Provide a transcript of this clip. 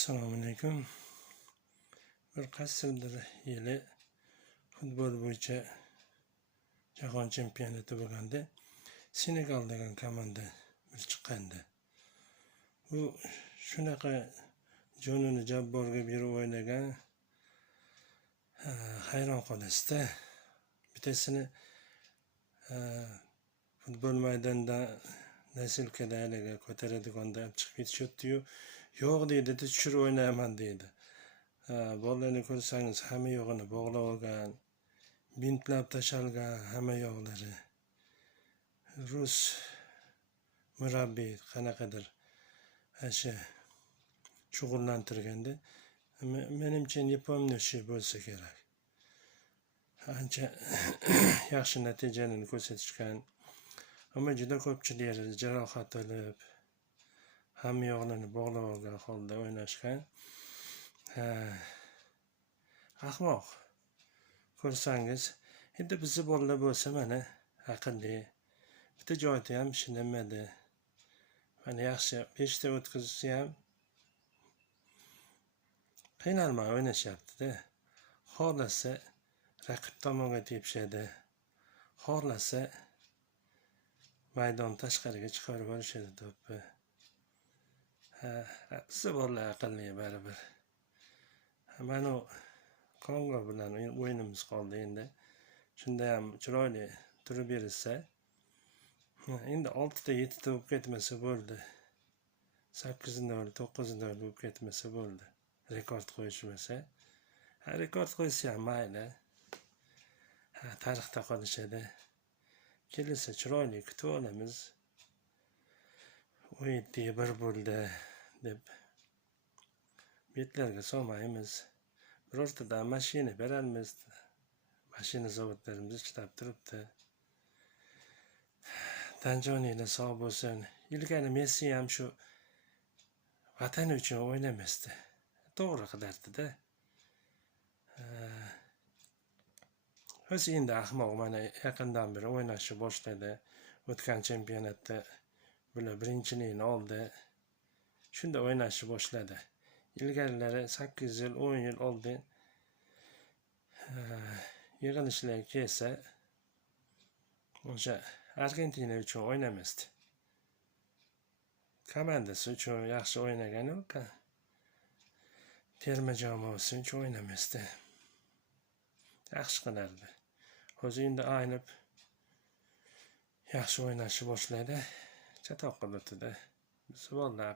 Assalomu alaykum. Bir qaysidir yili futbol bo'yicha jahon chempionati bo'lganda Senegal degan komanda bir chiqqandi. U shunaqa jonini jabborga berib o'ynagan, hayron qolasizda. Bittasini futbol maydonida nasilkada haliga ko'taradiganda olib chiqib ketishyapti-yu, yo'q deydi, tushirib o'ynayman deydi. Bolalarni ko'rsangiz hamma yo'g'ini bog'lab olgan, bintlab tashalgan hamma yo'qlari. Rus murabbiy qanaqadir o'sha shug'ullantirganda, menimcha nepomнящий bo'lsa kerak. Ancha yaxshi natijani ko'rsatishgan. Ammo juda ko'pchilik jarohat olib, hamma yo'qlarni bog'lab olgan holda o'ynashgan. Ahmoq. Ko'rsangiz, endi bizni bolalar bo'lsa mana aqlli. Bitta joyda ham ishlamadi. Mana yaxshi 5 ta o'tkazsa ham qiynalmay o'ynashyapti-da. Xohlasa raqib tomonga tepishadi. Xohlasa maydon tashqariga chiqarib yuborishadi to'pni. Bizni bolalar aqlli baribir. Mana Kongo bilan o'yinimiz qoldi endi. Shunda ham chiroyli turib berilsa, endi 6 ta 7 ta bo'lib ketmasa bo'ldi. 8-0, 9-0 bo'lib ketmasa bo'ldi. Rekord qo'yishmasa. Rekord qo'ysa ham mayli. Tarixda qolishadi. Kelsa chiroyli kutib olamiz. O'yinda bir bo'ldi deb betlarga solmaymiz. Birortadan mashina beramiz. Mashina zavodlarimiz ishlab turibdi. Tanjoninglar sog' bo'lsin. Ilgari Messi ham shu vatan uchun o'ynamasdi. To'g'ri qilardi-da. O'zi endi ahmoq mana yaqindan beri o'ynashni boshladi. O'tgan chempionatda bular birinchilikni oldi. Shunda o'ynashni boshladi. Ilgarilari 8 yil, 10 yil oldin yig'ilishlarga kelsa, o'sha Argentina uchun o'ynamasdi. Komandasi uchun yaxshi o'ynagan yo'q. Terma jamoasi uchun o'ynamasdi. Yaxshi qilardi. O'zi endi aynib yaxshi o'ynashni boshlaydi. Chatoq qilibdi-da. Biz bolalar